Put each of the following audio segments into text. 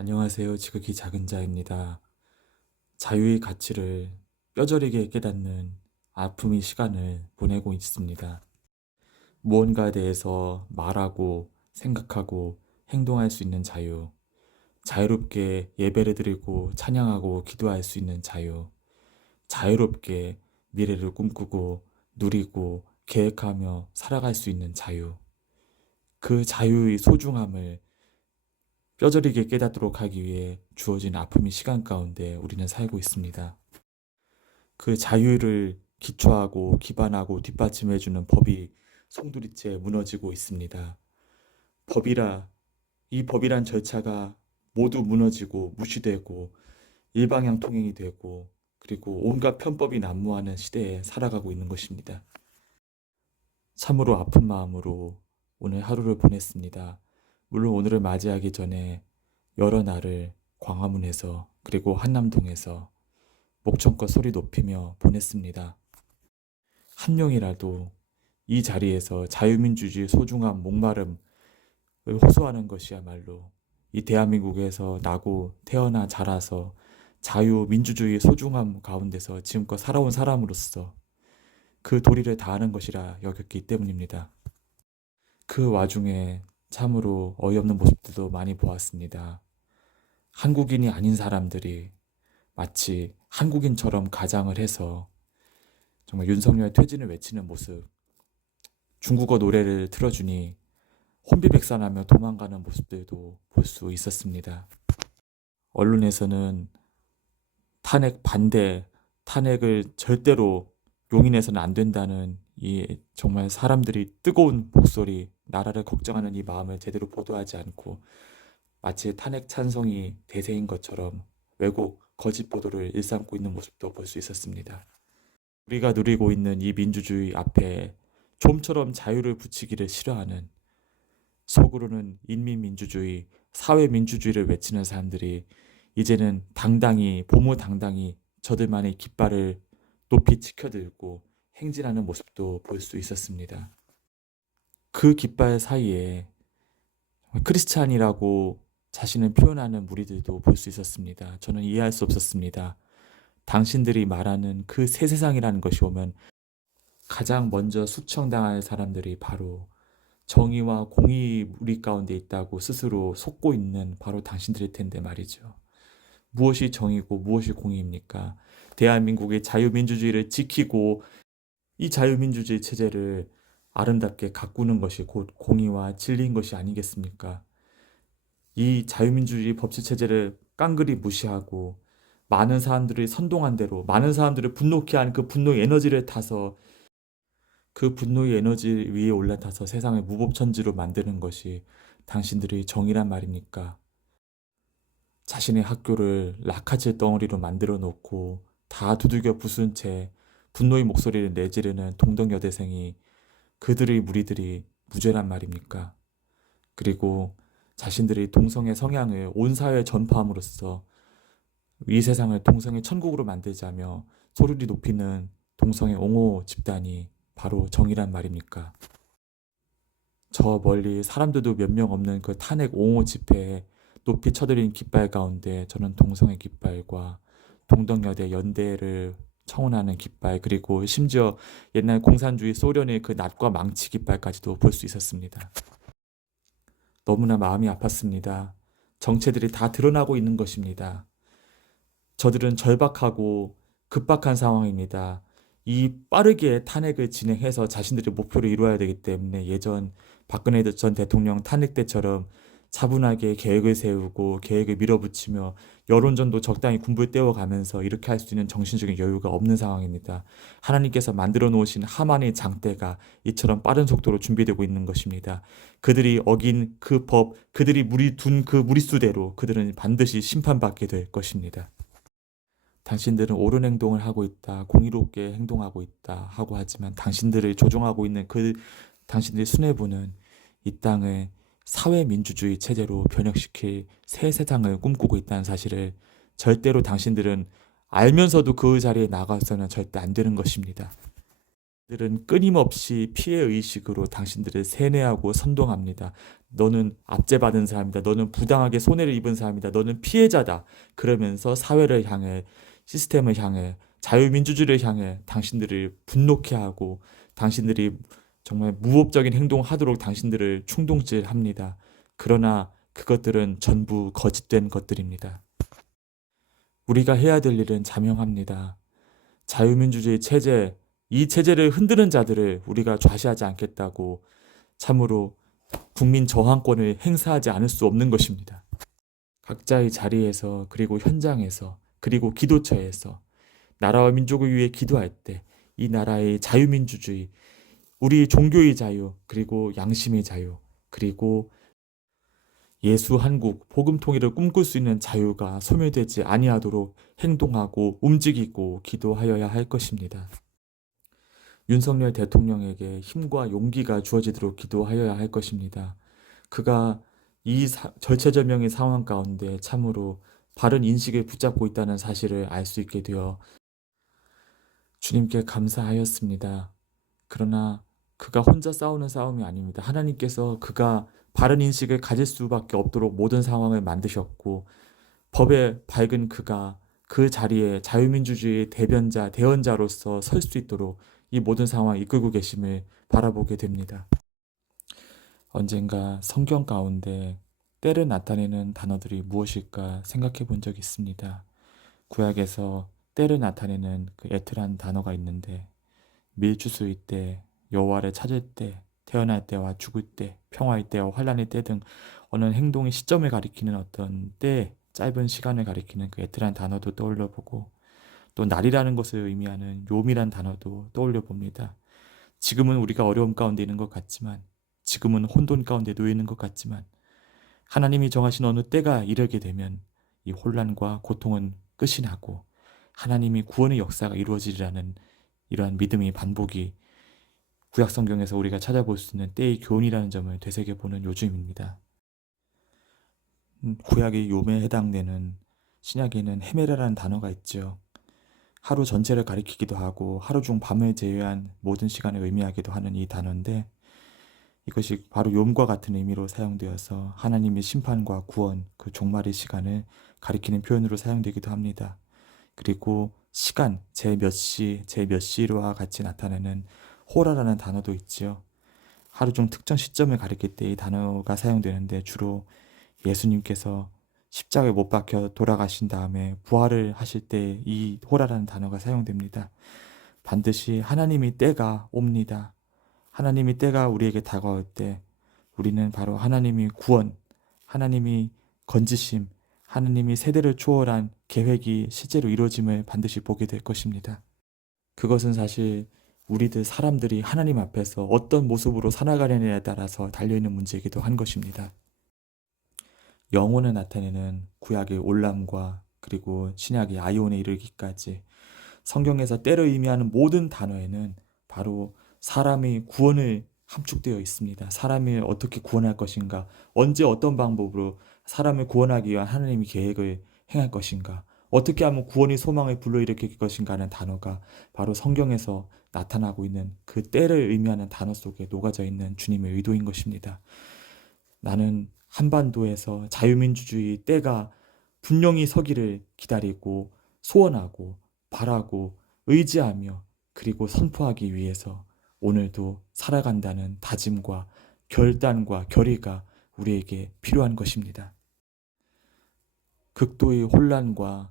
안녕하세요. 지극히 작은 자입니다. 자유의 가치를 뼈저리게 깨닫는 아픔의 시간을 보내고 있습니다. 무언가에 대해서 말하고 생각하고 행동할 수 있는 자유, 자유롭게 예배를 드리고 찬양하고 기도할 수 있는 자유, 자유롭게 미래를 꿈꾸고 누리고 계획하며 살아갈 수 있는 자유, 그 자유의 소중함을 뼈저리게 깨닫도록 하기 위해 주어진 아픔의 시간 가운데 우리는 살고 있습니다. 그 자유를 기초하고 기반하고 뒷받침해주는 법이 송두리째 무너지고 있습니다. 법이라, 이 법이란 절차가 모두 무너지고 무시되고 일방향 통행이 되고 그리고 온갖 편법이 난무하는 시대에 살아가고 있는 것입니다. 참으로 아픈 마음으로 오늘 하루를 보냈습니다. 물론 오늘을 맞이하기 전에 여러 날을 광화문에서 그리고 한남동에서 목청껏 소리 높이며 보냈습니다. 한 명이라도 이 자리에서 자유민주주의 소중함 목마름을 호소하는 것이야말로 이 대한민국에서 나고 태어나 자라서 자유민주주의 소중함 가운데서 지금껏 살아온 사람으로서 그 도리를 다하는 것이라 여겼기 때문입니다. 그 와중에 참으로 어이없는 모습들도 많이 보았습니다. 한국인이 아닌 사람들이 마치 한국인처럼 가장을 해서 정말 윤석열 퇴진을 외치는 모습, 중국어 노래를 틀어주니 혼비백산하며 도망가는 모습들도 볼 수 있었습니다. 언론에서는 탄핵 반대, 탄핵을 절대로 용인해서는 안 된다는 이 정말 사람들이 뜨거운 목소리, 나라를 걱정하는 이 마음을 제대로 보도하지 않고 마치 탄핵 찬성이 대세인 것처럼 왜곡, 거짓 보도를 일삼고 있는 모습도 볼 수 있었습니다. 우리가 누리고 있는 이 민주주의 앞에 좀처럼 자유를 붙이기를 싫어하는 속으로는 인민민주주의, 사회민주주의를 외치는 사람들이 이제는 당당히, 보무당당히 저들만의 깃발을 높이 치켜들고 행진하는 모습도 볼 수 있었습니다. 그 깃발 사이에 크리스찬이라고 자신을 표현하는 무리들도 볼 수 있었습니다. 저는 이해할 수 없었습니다. 당신들이 말하는 그 새 세상이라는 것이 오면 가장 먼저 숙청당할 사람들이 바로 정의와 공의 우리 가운데 있다고 스스로 속고 있는 바로 당신들일 텐데 말이죠. 무엇이 정의고 무엇이 공의입니까? 대한민국의 자유민주주의를 지키고 이 자유민주주의 체제를 아름답게 가꾸는 것이 곧 공의와 진리인 것이 아니겠습니까? 이 자유민주주의 법치 체제를 깡그리 무시하고 많은 사람들이 선동한 대로 많은 사람들을 분노케 한 그 분노의 에너지를 타서 그 분노의 에너지 위에 올라타서 세상을 무법천지로 만드는 것이 당신들의 정의란 말입니까? 자신의 학교를 라카질 덩어리로 만들어 놓고 다 두들겨 부순 채 분노의 목소리를 내지르는 동덕여대생이 그들의 무리들이 무죄란 말입니까? 그리고 자신들이 동성애 성향을 온 사회에 전파함으로써 이 세상을 동성애 천국으로 만들자며 소리를 높이는 동성애 옹호 집단이 바로 정의란 말입니까? 저 멀리 사람들도 몇 명 없는 그 탄핵 옹호 집회에 높이 쳐들린 깃발 가운데 저는 동성애 깃발과 동덕여대 연대를 청원하는 깃발 그리고 심지어 옛날 공산주의 소련의 그 낫과 망치 깃발까지도 볼 수 있었습니다. 너무나 마음이 아팠습니다. 정체들이 다 드러나고 있는 것입니다. 저들은 절박하고 급박한 상황입니다. 이 빠르게 탄핵을 진행해서 자신들의 목표를 이루어야 되기 때문에 예전 박근혜 전 대통령 탄핵 때처럼 차분하게 계획을 세우고 계획을 밀어붙이며 여론전도 적당히 군불 떼어가면서 이렇게 할 수 있는 정신적인 여유가 없는 상황입니다. 하나님께서 만들어 놓으신 하만의 장대가 이처럼 빠른 속도로 준비되고 있는 것입니다. 그들이 어긴 그 법, 그들이 무리 둔 그 무리수대로 그들은 반드시 심판받게 될 것입니다. 당신들은 옳은 행동을 하고 있다, 공의롭게 행동하고 있다 하고 하지만 당신들을 조종하고 있는 그 당신들의 수뇌부는 이 땅을 사회민주주의 체제로 변혁시킬 새 세상을 꿈꾸고 있다는 사실을 절대로 당신들은 알면서도 그 자리에 나가서는 절대 안 되는 것입니다. 그들은 끊임없이 피해 의식으로 당신들을 세뇌하고 선동합니다. 너는 압제받은 사람이다. 너는 부당하게 손해를 입은 사람이다. 너는 피해자다. 그러면서 사회를 향해 시스템을 향해 자유민주주의를 향해 당신들을 분노케 하고 당신들이 정말 무법적인 행동을 하도록 당신들을 충동질합니다. 그러나 그것들은 전부 거짓된 것들입니다. 우리가 해야 될 일은 자명합니다. 자유민주주의 체제, 이 체제를 흔드는 자들을 우리가 좌시하지 않겠다고 참으로 국민 저항권을 행사하지 않을 수 없는 것입니다. 각자의 자리에서 그리고 현장에서 그리고 기도처에서 나라와 민족을 위해 기도할 때 이 나라의 자유민주주의, 우리 종교의 자유, 그리고 양심의 자유, 그리고 예수 한국 복음 통일을 꿈꿀 수 있는 자유가 소멸되지 아니하도록 행동하고 움직이고 기도하여야 할 것입니다. 윤석열 대통령에게 힘과 용기가 주어지도록 기도하여야 할 것입니다. 그가 이 사- 절체절명의 상황 가운데 참으로 바른 인식을 붙잡고 있다는 사실을 알 수 있게 되어 주님께 감사하였습니다. 그러나 그가 혼자 싸우는 싸움이 아닙니다. 하나님께서 그가 바른 인식을 가질 수밖에 없도록 모든 상황을 만드셨고 법에 밝은 그가 그 자리에 자유민주주의의 대변자, 대언자로서 설 수 있도록 이 모든 상황을 이끌고 계심을 바라보게 됩니다. 언젠가 성경 가운데 때를 나타내는 단어들이 무엇일까 생각해 본 적이 있습니다. 구약에서 때를 나타내는 그 에트란 단어가 있는데 밀주수의 때, 여호와를 찾을 때, 태어날 때와 죽을 때, 평화의 때와 환란의 때 등 어느 행동의 시점을 가리키는 어떤 때, 짧은 시간을 가리키는 그 에트란 단어도 떠올려 보고 또 날이라는 것을 의미하는 요미란 단어도 떠올려 봅니다. 지금은 우리가 어려움 가운데 있는 것 같지만 지금은 혼돈 가운데 놓여 있는 것 같지만 하나님이 정하신 어느 때가 이르게 되면 이 혼란과 고통은 끝이 나고 하나님이 구원의 역사가 이루어지리라는 이러한 믿음의 반복이 구약 성경에서 우리가 찾아볼 수 있는 때의 교훈이라는 점을 되새겨 보는 요즘입니다. 음, 구약의 요매에 해당되는 신약에는 헤메라라는 단어가 있죠. 하루 전체를 가리키기도 하고 하루 중 밤을 제외한 모든 시간을 의미하기도 하는 이 단어인데 이것이 바로 욤과 같은 의미로 사용되어서 하나님의 심판과 구원, 그 종말의 시간을 가리키는 표현으로 사용되기도 합니다. 그리고 시간, 제 몇 시, 제 몇 시와 같이 나타내는 호라라는 단어도 있지요. 하루 중 특정 시점을 가리킬 때 이 단어가 사용되는데 주로 예수님께서 십자가에 못 박혀 돌아가신 다음에 부활을 하실 때 이 호라라는 단어가 사용됩니다. 반드시 하나님이 때가 옵니다. 하나님이 때가 우리에게 다가올 때 우리는 바로 하나님이 구원, 하나님이 건지심, 하나님이 세대를 초월한 계획이 실제로 이루어짐을 반드시 보게 될 것입니다. 그것은 사실 우리들 사람들이 하나님 앞에서 어떤 모습으로 살아가느냐에 따라서 달려있는 문제이기도 한 것입니다. 영혼을 나타내는 구약의 올람과 그리고 신약의 아이온에 이르기까지 성경에서 때를 의미하는 모든 단어에는 바로 사람의 구원을 함축되어 있습니다. 사람을 어떻게 구원할 것인가, 언제 어떤 방법으로 사람을 구원하기 위한 하나님의 계획을 행할 것인가, 어떻게 하면 구원의 소망을 불러일으킬 것인가 하는 단어가 바로 성경에서 나타나고 있는 그 때를 의미하는 단어 속에 녹아져 있는 주님의 의도인 것입니다. 나는 한반도에서 자유민주주의 때가 분명히 서기를 기다리고 소원하고 바라고 의지하며 그리고 선포하기 위해서 오늘도 살아간다는 다짐과 결단과 결의가 우리에게 필요한 것입니다. 극도의 혼란과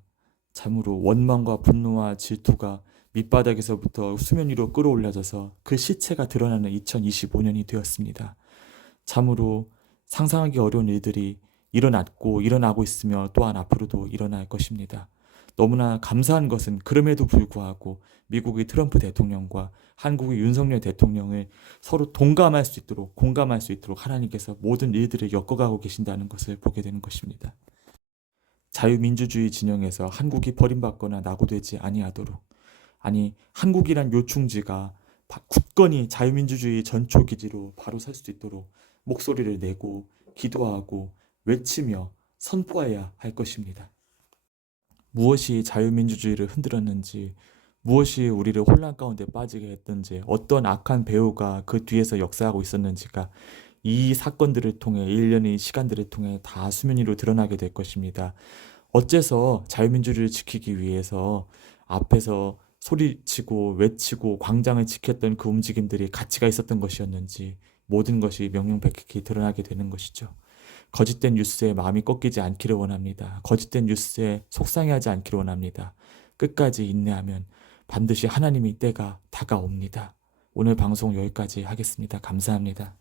참으로 원망과 분노와 질투가 밑바닥에서부터 수면 위로 끌어올려져서 그 시체가 드러나는 2025년이 되었습니다. 참으로 상상하기 어려운 일들이 일어났고 일어나고 있으며 또한 앞으로도 일어날 것입니다. 너무나 감사한 것은 그럼에도 불구하고 미국의 트럼프 대통령과 한국의 윤석열 대통령을 서로 동감할 수 있도록 공감할 수 있도록 하나님께서 모든 일들을 엮어가고 계신다는 것을 보게 되는 것입니다. 자유민주주의 진영에서 한국이 버림받거나 낙오되지 아니하도록 아니 한국이란 요충지가 굳건히 자유민주주의 전초 기지로 바로 설 수 있도록 목소리를 내고 기도하고 외치며 선포해야 할 것입니다. 무엇이 자유민주주의를 흔들었는지, 무엇이 우리를 혼란 가운데 빠지게 했든지, 어떤 악한 배우가 그 뒤에서 역사하고 있었는지가 이 사건들을 통해 일련의 시간들을 통해 다 수면 위로 드러나게 될 것입니다. 어째서 자유민주주의를 지키기 위해서 앞에서 소리치고 외치고 광장을 지켰던 그 움직임들이 가치가 있었던 것이었는지 모든 것이 명명백백히 드러나게 되는 것이죠. 거짓된 뉴스에 마음이 꺾이지 않기를 원합니다. 거짓된 뉴스에 속상해하지 않기를 원합니다. 끝까지 인내하면 반드시 하나님의 때가 다가옵니다. 오늘 방송 여기까지 하겠습니다. 감사합니다.